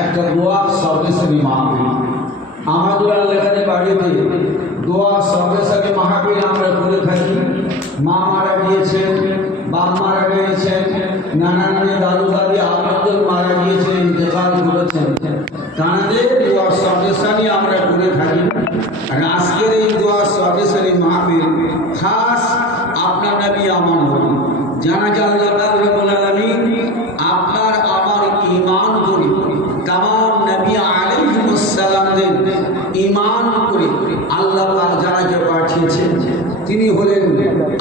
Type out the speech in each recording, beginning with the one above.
একটা দোয়া সর্বেসারি মাহফিল আমাদের এলাকাতে বাড়িতে দোয়া সর্বেসারি মাহফিল আমরা করে থাকি। মা মারা গিয়েছেন, বাপ মারা গিয়েছেন, নানা নানি দাদু দাদি আপনাদের মারা গিয়েছেন, ইন্তেকাল করেছেন, তাদের দোয়া সর্বেসারি আমরা করে থাকি। আর আজকের এই দোয়া সর্বেসারি মাহফিল খাস আপনার নবী আমার নবী জানাজা আল্লাহ রাব্বুল আলামিন আপনার আমার ঈমান করে তামাম নবী আলাইহিস সালামদের ঈমান করে আল্লাহ পাক জানাজা পাঠিয়েছেন। তিনি হলেন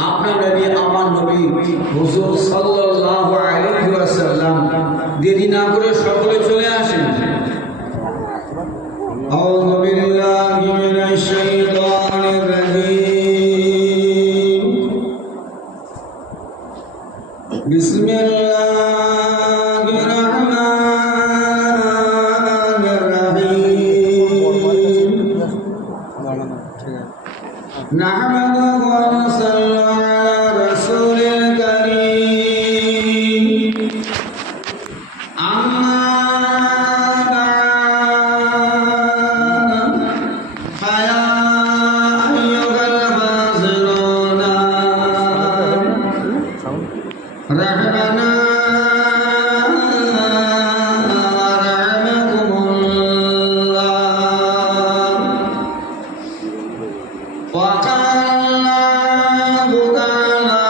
আপনার নবী আমার নবী হুজুর সাল্লাল্লাহু আলাইহি ওয়াসাল্লাম। দেরি না করে সকলে চলে আসেন। আউযু বিল্লাহি মিনাশ শাইতানির রাজীম। বিসমিল্লাহির রাহমানির রাহিম। নাহমাদুহু ওয়া নুসাল্লি আলা রাসূলিল কারীম। আম্মা رحمنا رحمكم الله وقال الله تعالى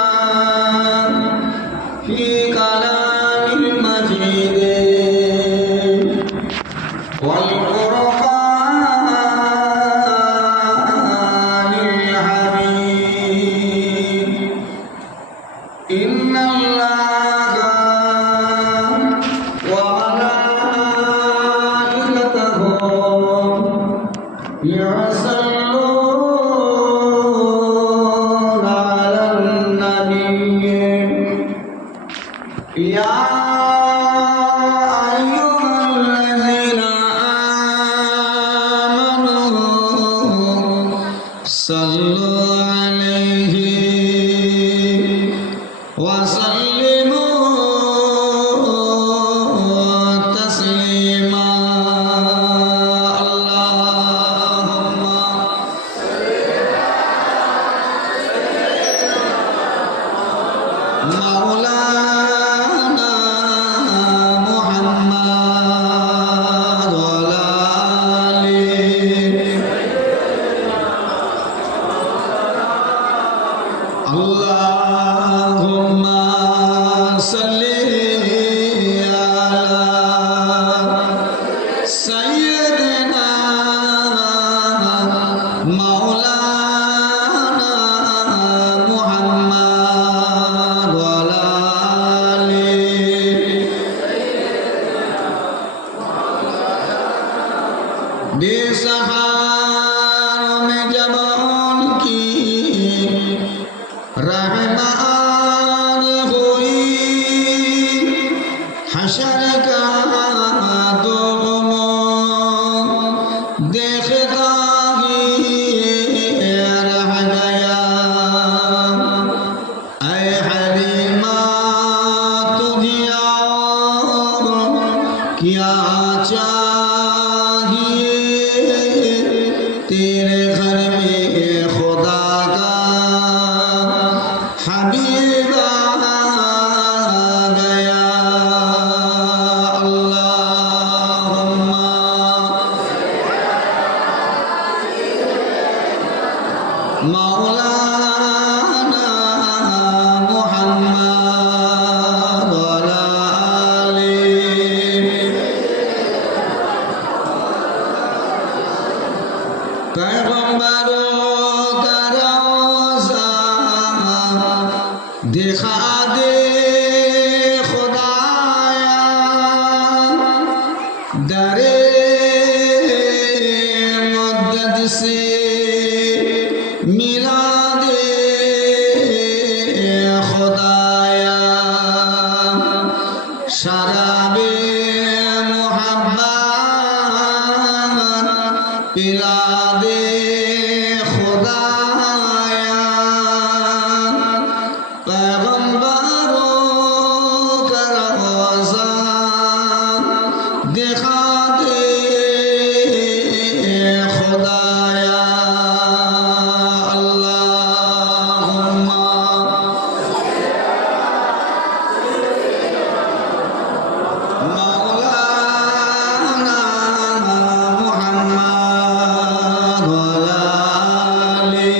في كلام المجيد والقرآن الحميد إن الله وملائكته يصلون على النبي يا أيها الذين آمنوا صلوا عليه وسلموا تسليما اللهم مولانا محمد وعلى آله اللهم صل على سيدنا مولانا محمد وعلى آله बेसहारों में जब उनकी रहमान हुई हशर का दुम देखता ही रह गया ऐ हलीमा तुझे और क्या चाहिए तेरे घर में खुदा का हबीब आ गया अल्लाहुम्मा मौलाना मुहम्मद वअला आलिहि पैगंबरों का रोज़ा दिखा दे खुदाया दरे मुद्दत से मिला दे खुदाया शराबे मुहब्बत पिला दे खुदाया पैगंबरों का रोज़ा दिखा दे खुदाया अल्लाहुम्मा मौलाना मुहम्मद वाला आले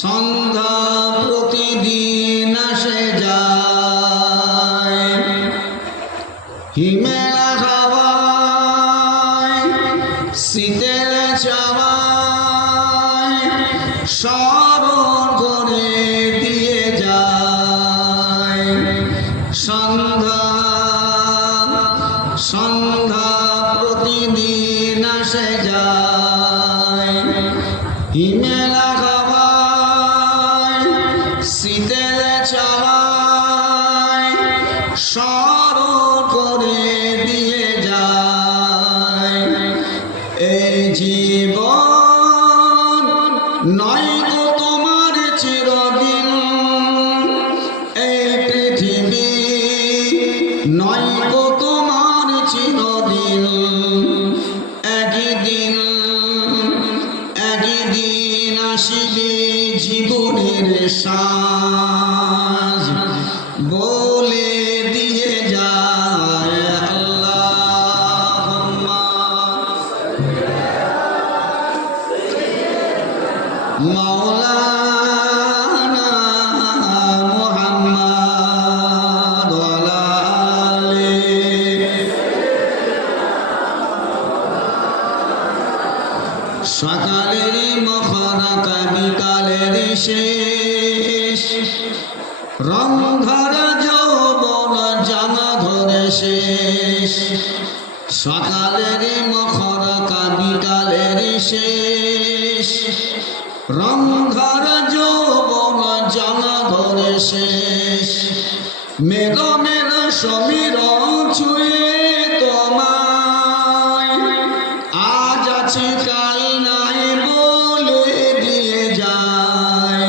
সন্ধ্যা প্রতিদিন আসে যায় হিমেলা হাওয়ায় শীতের চাওয়ায় স্মরণ করে দিয়ে যায় সন্ধ্যা প্রতিদিন আসে যায় হিমেলা শীতের চাওয়ায় স্মরণ করে দিয়ে যায় এই জীবন নয় তো তোমার চিরদিন এই পৃথিবী নয় তো তোমার চিরদিন একদিন আসিবে জীবনের সাজ বলে দিয়ে যায় আল্লাহুম্মা মাওলানা মুহাম্মদ ওয়ালা আলে সকালের মখরাকা বিকালের শেষ রং ধরা যৌবন জানা ধরে শেষ সকালের মখরাকা বিকালের শেষ রং ধরা যৌবন জানা ধরে শেষ মেঘ মেঘ সমীরণ ছুঁয়ে তোমায় আজ আছে কাল নাই বলে দিয়ে যায়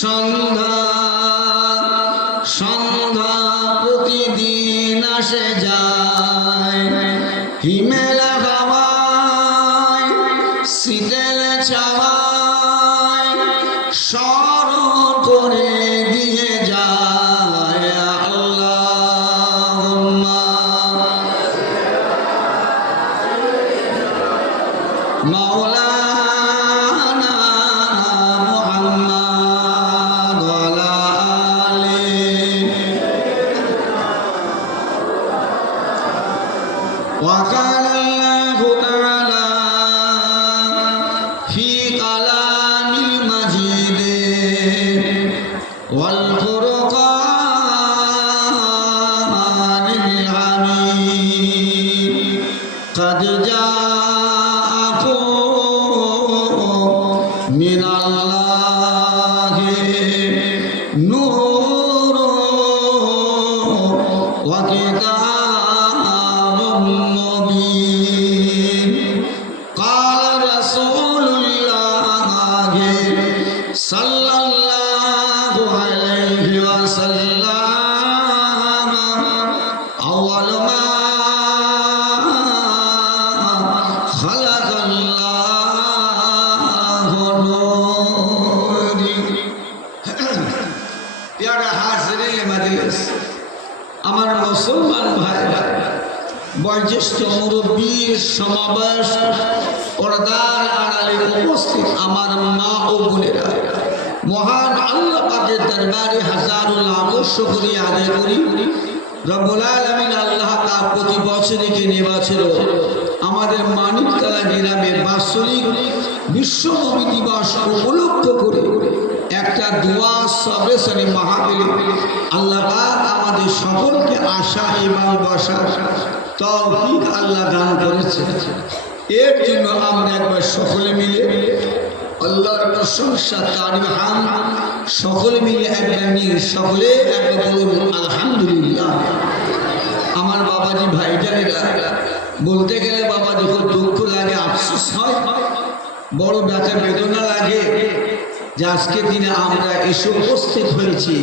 সন্ধ্যা প্রতিদিন আসে যায় হিমেলা হাওয়ায় শীতের চাওয়ায় স্মরণ করে দিয়ে যায় আল্লাহুম্মা মৌলানা মুহাম্মদ ওয়ালা আলে وقال الله تعالى في كلام المجيد والفرقان الحميد قد جاءكم من الله نور وكتاب مبين قال رسول الله صلى الله عليه وسلم أول ما خلق الله نوري प्यारा हाज़िरे मजलिस আমার মুসলমান ভাইরা বয়োজ্যেষ্ঠ মুরব্বীর সমাবেশ পর্দার আড়ালে উপস্থিত আমার মা ও বোনেরা মহান আল্লাহ পাকের দরবারে হাজারো লাখো শুকরিয়া আদায় করি রব্বুল আলামিন আল্লাহ পাক প্রতি বছরে কিনে বছর আমাদের মানিকতলা গ্রামের বাৎসরিক বিশ্ব নবী দিবস উপলক্ষ করে একটা দোয়া সবেসনে মাহফিল আল্লাহ পাক আমাদের সকলকে আশা এবং বসার তৌফিক আল্লাহ দান করেছে এর জন্য আমরা একবার সকলে মিলে আল্লাহর প্রশংসা তারিফ হামদ সকলে মিলে একবার নিয়ে সকলে একবার বলুন আলহামদুলিল্লাহ। আমার বাবাজি ভাইজানেরা বলতে গেলে বাবাজি খুব দুঃখ লাগে, আফসোস হয়, বড় ব্যথা বেদনা লাগে। যে আজকের দিনে আমরা এসে উপস্থিত হয়েছি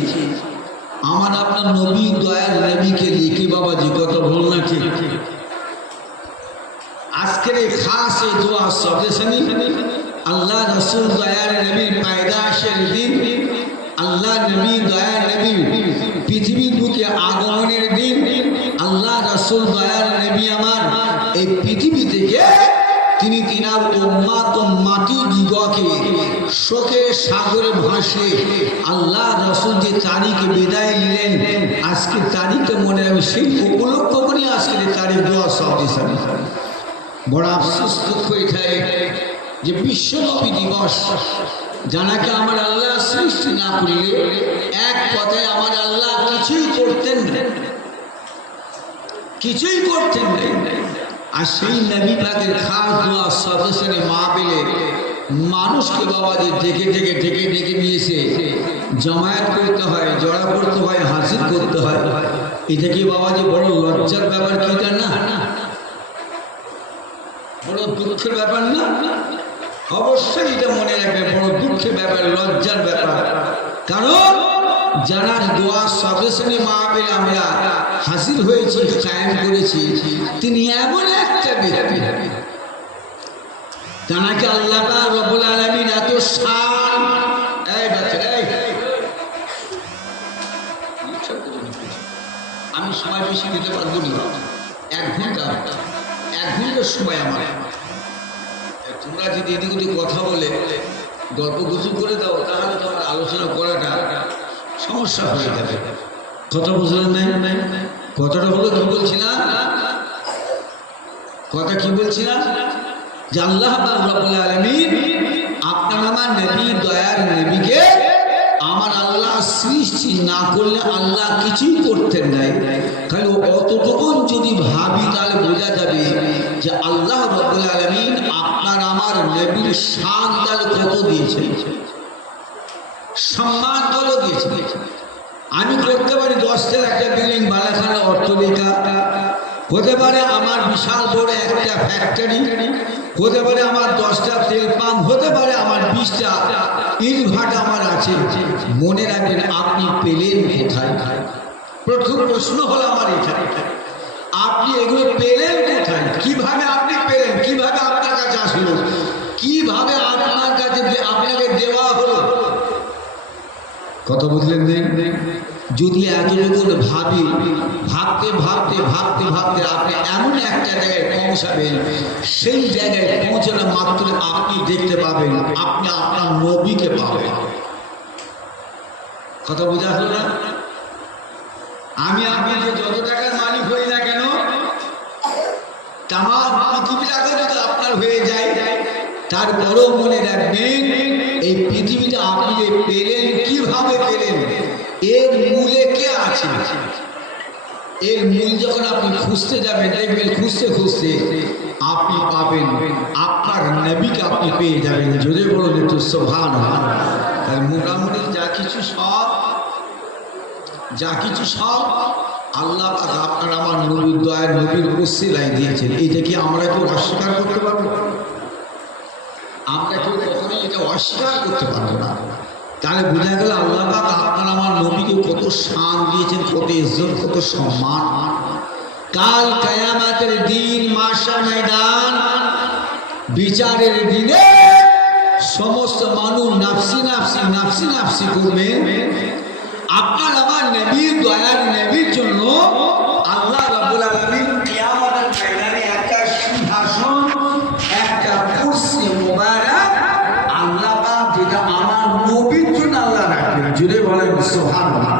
আমার আপনার নবী দয়ার নবীকে লিখি বাবাজি, কত ভুল না ঠিক? আজকের এই খাস এই দোয়া সবেশনি আল্লাহ রসুল দয়ার নবীর পায়দাশের দিন, আল্লাহ নবী দয়ার নবী পৃথিবীর বুকে আগমনের দিন, আল্লাহ রসুল দয়ার নবী আমার এই পৃথিবী থেকে তিনি তিনার উম্মাত মাটি দিগকে শোকের সাগরে ভাসে আল্লাহ রসুল যে তারিখে বিদায় নিলেন, আজকে তারিখে মনে রাখবে, সেই উপলক্ষ করে আজকের তারিখ দোয়া সবেশনি। বড় আফসোস দুঃখ এটাই যে বিশ্বনবী দিবস জানাকে আমার আল্লাহ সৃষ্টি না করলে এক কথায় আমার আল্লাহ কিছুই করতেন না, কিছুই করতেন না। আর সেই নবী পাকের খাস দোয়া সদস্যে মা পেলে মানুষকে বাবাজি ডেকে ডেকে ডেকে ডেকে নিয়েছে, জমায়েত করতে হয়, জড়া করতে হয়, হাসিল করতে হয়। এটা কি বাবাজি বড় লজ্জার ব্যাপার কি? এটা না বড় দুঃখের ব্যাপার না? অবশ্যই এটা মনে রাখবে, বড় দুঃখের ব্যাপার, লজ্জার ব্যাপার। কারণ যারা দোয়া সবেশনে মাহফিল আমরা হাজির হয়েছি, কায়েম করেছি, তিনি এমন একটা ব্যক্তি যাকে আল্লাহ পাক রব্বুল আলামিন এত শান। এই বাচ্চা, আমি সময় বেশি দিতে পারবো না, 1 ঘন্টার সময় আমার। তোমরা যদি এদিক ওদিক কথা বলে গল্প গুজু করে দাও তাহলে তো আমার আলোচনা করাটা সমস্যা হয়ে যাবে। কথা বুঝলেন না? কথাটা হলো কি বলছিলাম, কথা কি বলছিলাম যে আল্লাহ পাক রব্বুল আলামিন আপনার আমার নবী দয়ার নবীকে আমার আল্লাহ সৃষ্টি না করলে আল্লাহ কিছুই করতেন নাই। খালি অতটুকু যদি ভাবি তাহলে বোঝা যাবে যে আল্লাহ রব্বুল আলামিন আপনার আমার নবীর শান তাহলে কত দিয়েছেন, সম্মান কত দিয়েছেন। আমি করতে পারি 10 তলা একটা বিল্ডিং, বালাখানা অট্টালিকা, হতে পারে আমার বিশাল বড় একটা ফ্যাক্টরি, হতে পারে আমার 10টা তেল পাম্প, হতে পারে আমার 20টা ইটভাট আমার আছে। মনে রাখবেন আপনি পেলেন কোথায়? প্রথম প্রশ্ন হলো আমার এটা, আপনি এগুলো পেলেন কোথায়? কিভাবে আপনি পেলেন? কিভাবে আপনার কাছে আসলো? কিভাবে আপনার কাছে আপনাকে দেওয়া হলো? কথা বুঝলেন? যদি এতটুকু ভাবি, ভাবতে ভাবতে ভাবতে ভাবতে আপনি এমন একটা জায়গায় পৌঁছাবেন, সেই জায়গায় পৌঁছানো মাত্র আপনি দেখতে পাবেন আপনি আপনার নবীকে পাবেন। কথা বোঝা হলো না? আমি আপনি যে যত টাকার মালিক হই না কেন, তামাম পৃথিবীটা যদি আপনার হয়ে যায়, তারপরেও মনে রাখবেন এই পৃথিবীটা আপনি যে পেলেন, কিভাবে পেলেন, এর মূলে কে আছে? এর মূল যখন আপনি খুঁজতে যাবেন, দেখবেন খুঁজতে খুঁজতে আপনি পাবেন আপনার নবীকে আপনি পেয়ে যাবেন। যদি বলুন একটু সুবহানাল্লাহ। তাই মোটামুটি যা কিছু সব আল্লাহ পাক আপনার আমার নবীর দয়ার নবীর ওসিলায় দিয়েছেন। এটা কি আমরা কেউ অস্বীকার করতে পারবো? আমরা কেউ কখনোই এটা অস্বীকার করতে পারবো না। তাহলে বোঝা গেল আল্লাহ পাক আপনার আমার নবীকে কত শান দিয়েছেন, কত ইজ্জত, কত সম্মান। কাল কিয়ামতের দিন, মাশার ময়দান, বিচারের দিনে সমস্ত মানুষ নাফসি নাফসি নাফসি নাফসি করবে। আপনার আমার নবীর দয়ার নবীর জন্য আল্লাহ রাব্বুল আলামিন কিয়ামতের ময়দানে একটা সিংহাসন, একটা কুরসি মুবারক আল্লাহ পাক যেটা আমার নবীর জন্য আল্লাহ রাখবেন। জুড়ে বলেন সুবহানাল্লাহ।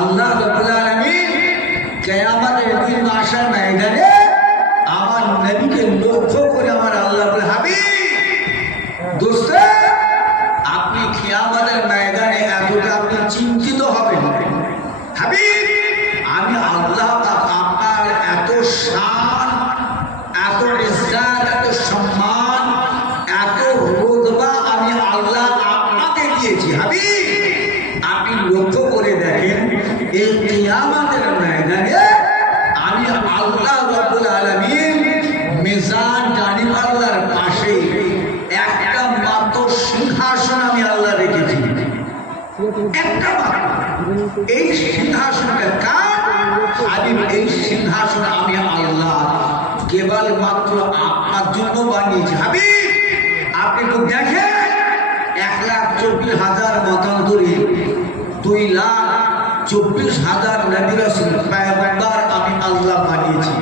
আল্লাহ রাব্বুল আলামিন কিয়ামতের দিন মাশার ময়দানে আমার নবীকে লক্ষ্য করে আমার আল্লাহ বলে, হাবিব দোস্ত, আপনি কিয়ামতের ময়দানে এতটা আপনি চিন্তিত হবেন। হাবিব, আমি আল্লাহ আপনার এত শান, এত ইজ্জত, এত সম্মান, এত রুতবা আমি আল্লাহ আপনাকে দিয়েছি। হাবিব, আপনি লক্ষ্য করে দেখেন এই কিয়ামতের ময়দানে আমি আল্লাহ রাব্বুল আলামিন মিজান জানি আল্লাহর পাশে একটা মাত্র সিংহাসন আমি আল্লাহ একটা মাত্র। এই সিংহাসনের কাজ আমি এই সিংহাসন আমি আল্লাহ কেবল মাত্র আপনার জন্য বানিয়েছি। হাবিব আপনি তো দেখেন 1,24,000 মতান্তরে 2,24,000 নবী রাসূল পয়গম্বর আমি আল্লাহ বানিয়েছি।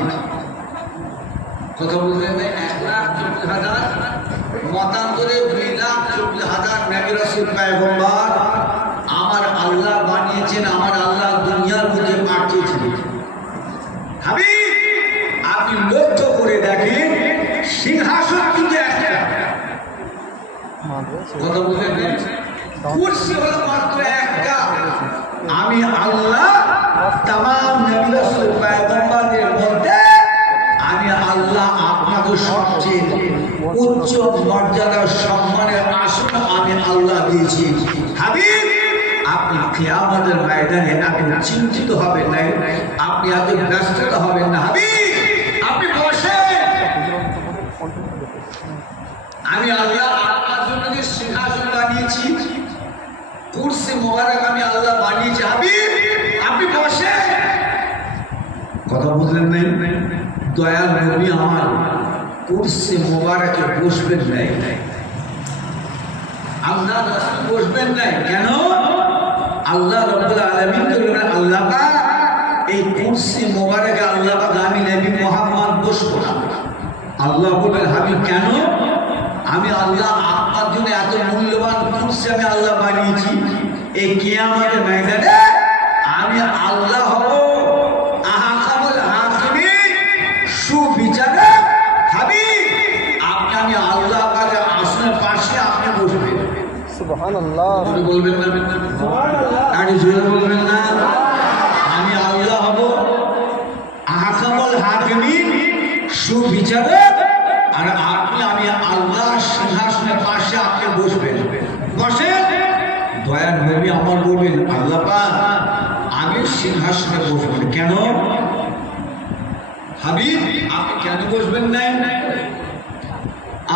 কথা বললেন 1,24,000 মতান্তরে 2,24,000 নবী রাসূল পয়গম্বর আমার আল্লাহ বানিয়েছেন, আমার আল্লাহ দুনিয়ার মধ্যে পাঠিয়েছেন। হাবিব আপনি লক্ষ্য করে দেখেন সিংহাসন কিন্তু একটা, কথা বললেন কুরসি হলো মাত্র একটা। আমি আল্লাহ তামাম নবী রাসূল পয়গম্বরদের মধ্যে আমি আল্লাহ আপনাকে সবচেয়ে উচ্চ মর্যাদার সম্মানের আসন আমি আল্লাহ দিয়েছি। হাবিব আপনি কিয়ামতের ময়দানে আপনি চিন্তিত হবেন না, আপনি এত ব্যস্ততা হবেন না। হাবিব আপনি বসেন, আমি আল্লাহ আপনার জন্য যে সিংহাসন বানিয়েছি, কুরসি মোবারক আমি আল্লাহ বানিয়েছি। হাবিব আপনি বসেন। কথা বুঝলেন নাই? দয়াল নবী আমার কুরসি মোবারকে বসবেন নাই, আল্লাহ রাসূল বসবেন নাই। কেন? আল্লাহ রাব্বুল আলামিন বললেন আল্লাহ পাক এই কুরসি মোবারকে আল্লাহ পাক আমি নবী মুহাম্মদ বসবো না। আল্লাহ বললেন হাবিব কেন? আমি আল্লাহ আপনার জন্য এত মূল্যবান কুরসি আমি আল্লাহ বানিয়েছি, এই কিয়ামতের ময়দানে আমি আল্লাহ হব আহকামুল হাকিমিন, সুবিচারক। হাবিব আপনি আমি আল্লাহ পাকের আসনের পাশে আপনি বসবেন। সুবহানাল্লাহ বলবেন না? সুবহানাল্লাহ আরে জোরে বলবেন না? আমি আল্লাহ হব আহকামুল হাকিমিন, সুবিচারক, আর আপনি আমি আল্লাহ সিংহাসনের পাশে আপনি বসবেন। বসেন। দয়ার নবী আমার বলবেন আল্লাহ পাক আমি সিংহাসনে বসবেন। কেন? হাবিব আপনি কেন বসবেন না?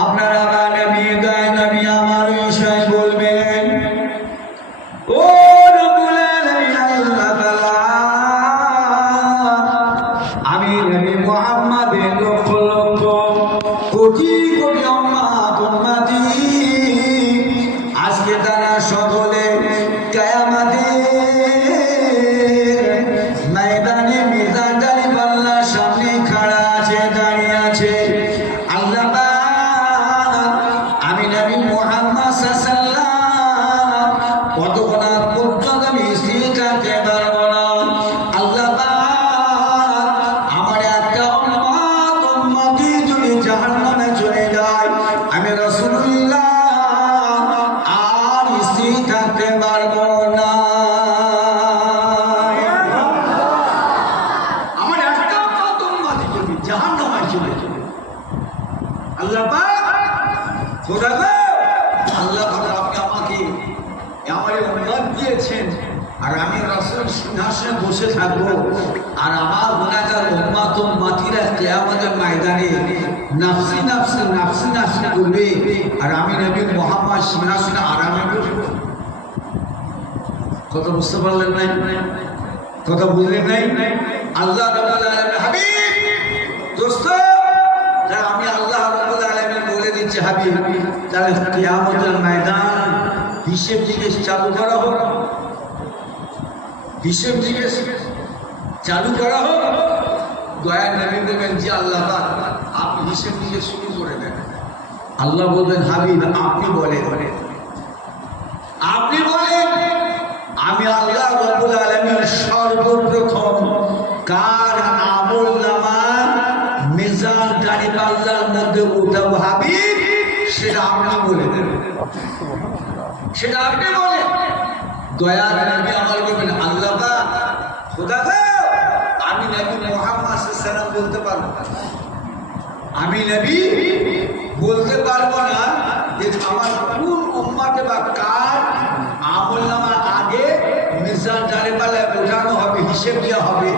আপনারা নবী দয়ার নবী আমার বিষয় বলবেন ও রব্বুল আলামিন আল্লাহ তাআলা আমি নবী মুহাম্মাদের লক্ষ লক্ষ কোটি কোটি উম্মত উম্মতি আজকে তারা সকলে কিয়ামতের ময়দানে মিজান জারি পাল্লার সামনে খাড়া আছে, দাঁড়িয়ে আছে। আল্লাহ পাক আমি নবী মুহাম্মদ সাল্লাল্লাহু কতক্ষণ পর্যন্ত আমি স্থির থাকতে পারবো না। আল্লাহ পাক আমার একটা উম্মত উম্মতি যদি জাহান্নামে চলে যায় আমি রাসূলুল্লাহ আর স্থির থাকতে পারবো না। আমার একটা উম্মত উম্মতি যদি জাহান্নামে চলে যায় আল্লাহ পাক খোদা গো আল্লাহ পাক আপনি আমাকে আমার উম্মত দিয়েছেন, আর আমি রাসূল সিংহাসনে বসে থাকবো, আর আমার গুনাহগার উম্মত উম্মতিরা কিয়ামতের ময়দানে নাফসি নাফসি নাফসি নাফসি করবে, আর আমি নবী মুহাম্মদ সিংহাসনে আরামে বসবো। কথা বুঝতে পারলেন নাই? কথা বুঝলেন নাই? আল্লাহ রাব্বুল আলামিন হাবিব দোস্ত আমি আল্লাহ রাব্বুল আলামিন বলে দিচ্ছি হাবিব তাহলে কিয়ামতের ময়দান হিসেব জিজ্ঞেস চালু করা হোক, হিসেব জিজ্ঞেস চালু করা হোক। দয়ার নবী বলবেন যে আল্লাহ পাক আপনি হিসেব জিজ্ঞেস শুরু করে দেন। আল্লাহ বলবেন হাবিব আপনি বলেন, আপনি বলেন আমি আল্লাহ রাব্বুল আলামিন সর্বপ্রথম কার আমলনামা মিজান গাড়ি পাল্লার মধ্যে উঠাবো হাবিব সেটা আপনি বলে দেন, সেটা আপনি বলেন। দয়ার নবী আমার বলবেন আল্লাহ পাক খোদা গো আমি নবী মুহাম্মদ সাল্লাল্লাহু আলাইহি ওয়াসাল্লাম বলতে পারবো না, আমি নবী বলতে পারবো না যে আমার কোন উম্মতে বা কার আমলনামা আগে মিজান গাড়ি পাল্লায় উঠানো হবে, হিসেব দেওয়া হবে।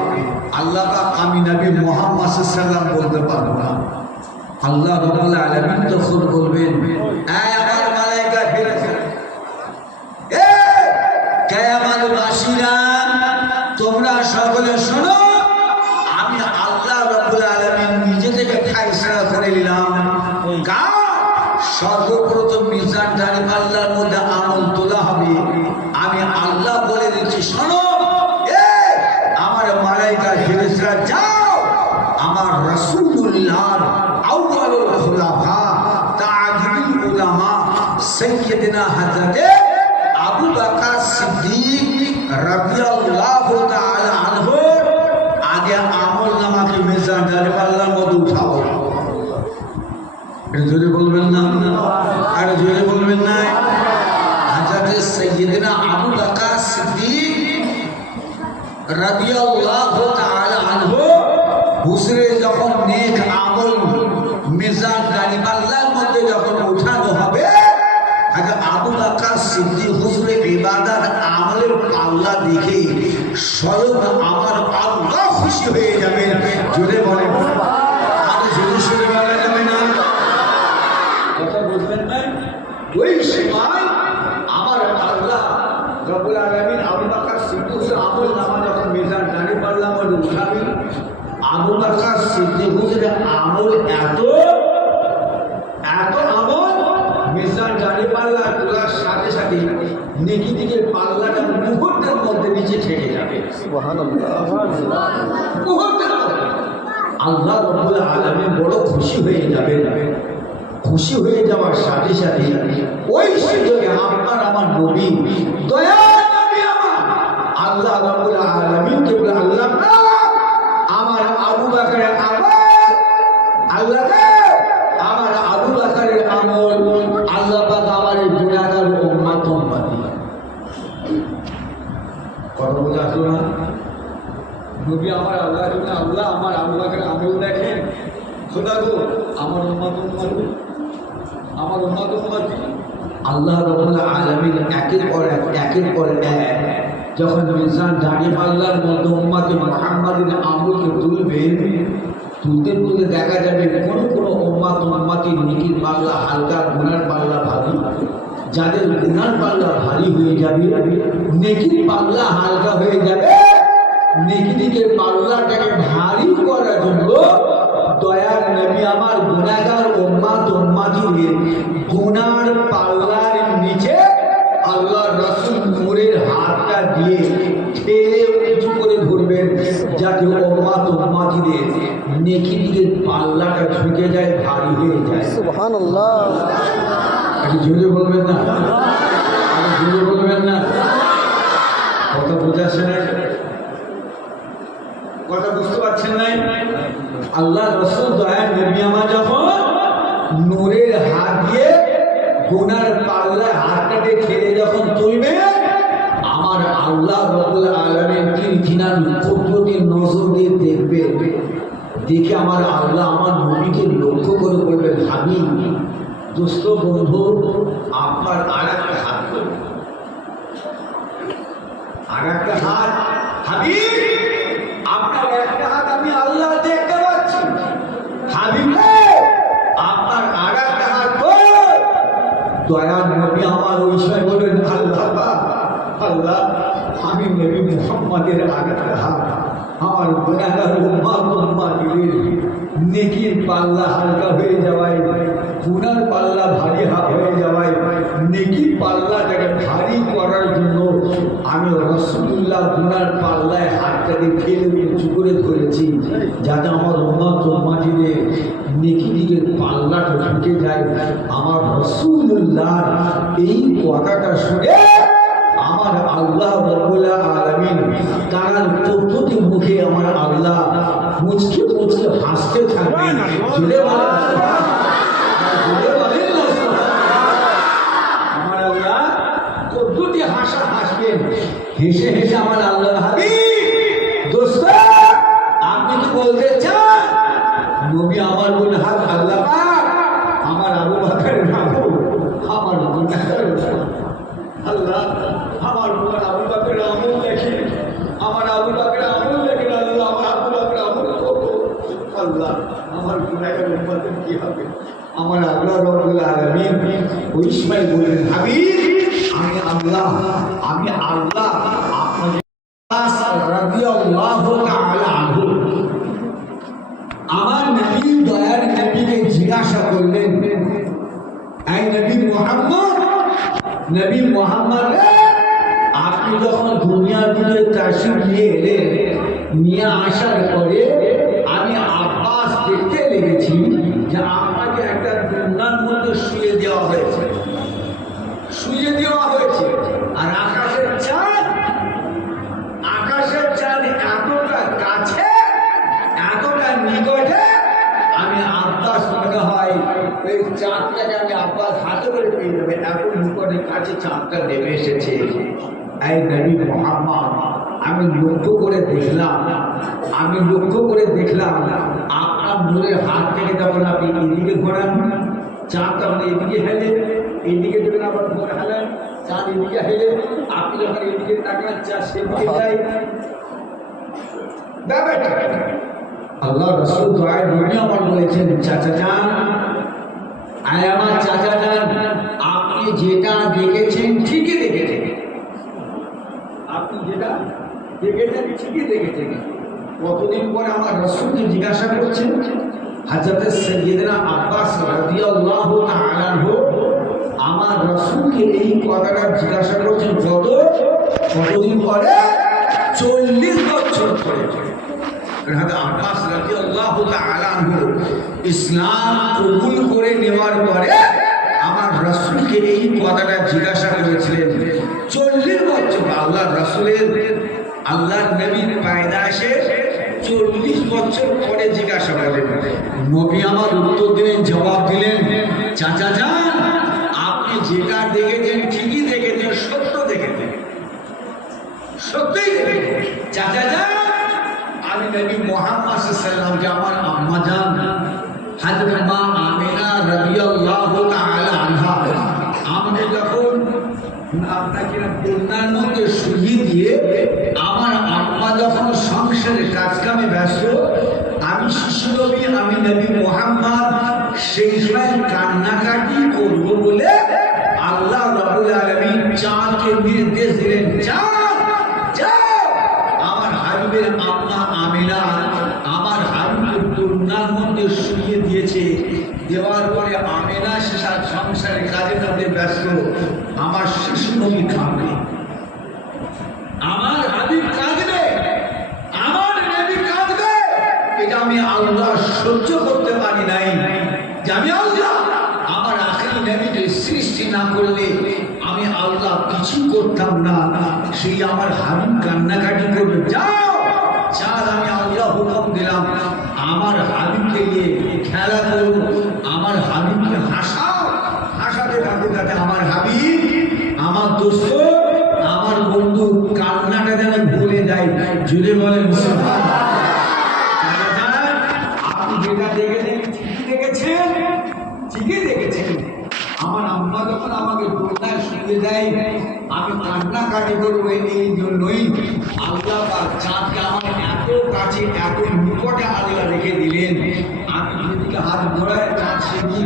আল্লাহ পাক আমি নবী মুহাম্মদ সাল্লাল্লাহু আলাইহি ওয়াসাল্লাম বলতে পারবো না। আল্লাহ রাব্বুল আলামিন তখন বলবেন এই আমার মালায়েকা ফেরেশতা কিয়ামতবাসীরা তোমরা সকলে শোনো, আমি আল্লাহ রাব্বুল আলামিন নিজে থেকে ফয়সালা করে নিলাম। সর্বপ্রথম মিজান দাঁড়িপাল্লার মধ্যে আমল তোলা হবে। আমি আল্লাহ বলে দিচ্ছি, শোনো আমার মালাইকা ফেরেশতারা, যাও আমার রাসূলুল্লাহর আউয়ালুল খুলাফা তা'জিলুল উলামা সাইয়্যিদিনা হযরতে আবু বকর সিদ্দিক রাদিয়াল্লাহু তাআলা আনহু আগে আমল নামাকে মিজান দাঁড়িপাল্লার মধ্যে উঠাও। জোরে বলবেন না, আর জোরে বলবেন না। হযরত সাইয়্যিদিনা আবু বকর সিদ্দিক রাদিয়াল্লাহু তাআলা আনহু হুজুরে যখন নেক আমল মিজান দাঁড়িপাল্লার মধ্যে যখন উঠানো হবে, আগে আবু বকর সিদ্দিক হুজুরের ইবাদত আমলের পাল্লা দেখে স্বয়ং আমার আল্লাহ খুশি হয়ে যাবে। জোরে বলেন, আর জোরে সুরে বলা যাবে না, কথা বুঝবেন না? ওই সময় আমার আল্লাহ রব্বুল আলামিন আবু বকর সিদ্দিকের আমল নামা যখন মিজান দাঁড়িপাল্লার মধ্যে উঠাবে, আবু বকর সিদ্দিক হুজুরের আমল এত আমল মিজান দাঁড়িপাল্লা তোলার সাথে সাথে নেকি দিকে পাল্লাটা মুহূর্তের মধ্যে নিচে ঠেকে যাবে। মুহূর্তের মধ্যে আল্লাহ রব্বুল আলামিন বড় খুশি হয়ে যাবে। খুশি হয়ে যাওয়ার সাথে সাথে ওই সুযোগে আপনার আমার নবী, দয়ার নবী আমার আল্লাহ রাব্বুল আলামিনকে বলে, আল্লাহ আমার আবু বকরের আমল, আল্লাহ আমার আবু বকরের আমল, আল্লাহ পাক আমার গুনাহগার উম্মত কথা বোঝা আসলো না? নবী আমার আল্লাহ আল্লাহ আমার আবু বকরের আমল দেখেন, খোদা গো আমার উম্মত আমার উম্মত আল্লাহ রাব্বুল আলামিন একের পর এক যখন মিজান দাঁড়িপাল্লার মধ্যে উম্মতে মুহাম্মাদের আমলকে তুলতে দেখা যাবে কোন উম্মতের নেকির পাল্লা হালকা, গুনার পাল্লা ভারী। যাদের গুনার পাল্লা ভারী হয়ে যাবে, নেকির পাল্লা হালকা হয়ে যাবে। নেকির পাল্লাটাকে ভারী করার জন্য দয়ার নবী আমার গুনাহগার উম্মতের গুনার পাল্লার নিচে আল্লাহ রাসূল নূরের হাতটা দিয়ে ঠেলে উঁচু করে ধরবেন, যাতে উম্মতের নেকির পাল্লাটা ঝুঁকে যায়, ভারী হয়ে যায়। সুবহানাল্লাহ, জোরে বলবেন না, জোরে বলবেন না, কথা বোঝাচ্ছে না, কথা বুঝতে পারছেন না? আল্লাহ রাসূল দয়ার নবী আমার যখন নূরের হাত দিয়ে গুনার পাল্লা হাতটাকে ঠেলে যখন তুলবে, আমার আল্লাহ রাব্বুল আলামিন কিরকিনার কুদরতের নজর দিয়ে দেখবে। দেখে আমার আল্লাহ আমার নবীকে লক্ষ্য করে বলবেন, হাবিব, দোস্ত, বন্ধু, আপনার আর একটা হাত, আর একটা হাত, হাবিব আপনার একটা হাত আমি আল্লাহ দেখতে পাচ্ছি, হাবিব আপনার আর একটা হাত। দয়ার নবী আমার ওই সময় বলবেন, আল্লাহ আমি নবী মুহাম্মাদের আর একটা হাত, আমার গুনাহগার উম্মতের নেকির পাল্লা হালকা হয়ে যাওয়ায়, গুনার পাল্লা ভারী হয়ে যাওয়ায়, নেকির পাল্লাটাকে ভারী করার জন্য আমি রাসূলুল্লাহ গুনার পাল্লায় হাতটাকে ফেলে উঁচু করে ধরেছি, যাতে আমার উম্মতের নেকি দিকের পাল্লাটা ঢুকে যায়। আমার রাসূলুল্লাহ এই কথাটা শুনে আমার আল্লাহ রাব্বুল আলামিন তার পদ্ধতি মুখে আমার আল্লাহ মুচকে মুচকে হাসতে থাকবেন। জুড়ে বলেন, আমার আল্লাহ পদ্ধতি হাসবেন, হেসে হেসে আমার আল্লাহ, হাবিব, দোস্ত, আপনি কি বলতে চান? নবী আমার বলে, হাত আল্লাহ আমার আবু বকরের আমল, আমার গুনাহগার আল্লাহ আমার আবু বকরের আমল দেখে, আমার আবু বকরের আমল দেখে, আল্লাহ আমার আবু বকরের আমল করবো, আল্লাহ আমার গুনাহগার উম্মতের কি হবে? আমার আল্লাহ রাব্বুল আলামিন ওই সময় বললেন, হাবিব আমি আল্লাহ আপনাকে রাদিয়াল্লাহু তাআলা আনহু আমার নবী দয়ার নবীকে জিজ্ঞাসা করলেন, এই নবী মুহাম্মদ আপনি যখন দুনিয়ার দিকে তাশরীফ নিয়ে এলেন, নিয়ে আসার পরে আমি আব্বাস দেখতে লেগেছি যে আপনাকে একটা দুনিয়ার মধ্যে শুয়ে দেওয়া হয়েছে আর আকাশের চাঁদ এতটা কাছে এতটা নিকটে, আমি আব্বাস মনে হয় ওই চাঁদটাকে আমি আব্বাস হাতে করে পেয়ে যাবে, এত নিকটে কাছে চাঁদটা নেমে এসেছে। এই নবী মুহাম্মদ আমি লক্ষ্য করে দেখলাম আপনার নূরের হাত থেকে যখন আপনি এদিকে ঘোরান, চাঁদ তখন এদিকে হেলে, এইদিকে যখন আবার ঘোরা হেলেন, চাঁদ এদিকে হেলে, আপনি যখন এদিকে তাকান চাঁদ সেদিকে যায়। আল্লাহ রাসূল দয়ার নবী আমার বলেছেন, চাচা যান, আমার চাচা যান, আপনি যেটা দেখেছেন ঠিকই দেখেছেন, কতদিন পরে আমার রাসূলকে জিজ্ঞাসা করছেন, হযরত সাইয়্যিদনা আব্বাস রাদিয়াল্লাহু তাআলা আনহু আমার রাসূলকে এই কথাটা জিজ্ঞাসা করছেন কতদিন পরে? 40 বছর পরে। আব্বাস রাদিয়াল্লাহু তাআলা আনহু ইসলাম কবুল করে নেওয়ার পরে আমার রাসূলকে এই কথাটা জিজ্ঞাসা করেছিলেন। 40 বছর আল্লাহর নবীর পয়দাশে 40 বছর পরে জিজ্ঞাসা করলেন। নবী আমার উত্তর দিলেন, জবাব দিলেন, চাচা যান, আপনি যেটা দেখেছেন ঠিকই দেখেছেন, সত্যই দেখেছেন। চাচা যান, আমি নবী মুহাম্মদ সাল্লাল্লাহু আলাইহি ওয়াসাল্লামকে আমার আম্মা জান হযরত মা আমিনা রাদিয়াল্লাহু তাআলা আনহা আমাকে যখন আপনাকে দুনিয়ার মধ্যে শুইয়ে দিয়ে আমার আম্মা যখন সংসারের কাজকামে ব্যস্ত, আমি শিশু নবী, আমি নবী মুহাম্মদ সেই সময় কান্নাকাটি করব বলে আল্লাহ রাব্বুল আলামিন চাঁদকে নির্দেশ দিলেন, আমার হাবিবের আম্মা আমিনা আমার হাবিবের দুনিয়ার মধ্যে শুইয়ে দিয়েছে। দেওয়ার পরে আমিনা সারা সংসারের কাজের মধ্যে ব্যস্ত, আমার শিশু নবী কাঁদবে, আমার হাবিব কাঁদবে, আমার নবী কাঁদবে। এটা আমি আল্লাহ সহ্য করতে পারি নাই যে আমি আল্লাহ আমার আখেরি নবীকে সৃষ্টি না করলে আমি আল্লাহ কিছু করতাম না। সেই আমার হাবিব কান্নাকাটি করবে, যাও চাঁদ, আমি আল্লাহ হুকুম দিলাম আমার হাবিবকে নিয়ে খেলা করো, আমার হাবিবকে হাসাতে থাকতে আমার হাবিব, আমার দোস্ত, আমার বন্ধু কান্নাটা যেন ভুলে যায়। জুড়ে বলেন সুবহানাল্লাহ। আপনি যেটা ঠিকই দেখেছেন। আমার আম্মা যখন আমাকে দোলনায় শুয়ে দেয়, আমি কান্নাকাটি করবো, এই জন্যই আল্লাহ পাক চাঁদকে আমার এত কাছে এত নিকটে আল্লাহ রেখে দিলেন। আমি যেদিকে হাত ধরায় চাঁদ সেদিকে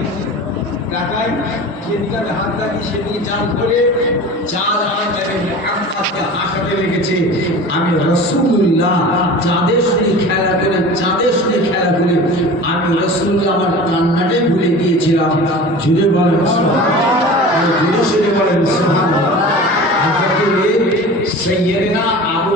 তাকাই, যেদিকে আমি হাত রাখি সেদিকে চাঁদ ধরে, চাঁদ আমার নবী মুহাম্মদকে হাসাতে লেগেছে। আমি রাসূলুল্লাহ চাঁদের সঙ্গে খেলা করে আমি রাসূলুল্লাহ আমার কান্নাটাই ভুলে গিয়েছিলাম। জুড়ে বলেন সুবহানাল্লাহ, জুড়ে বলেন সুবহানাল্লাহ। সাইয়্যিদনা আবু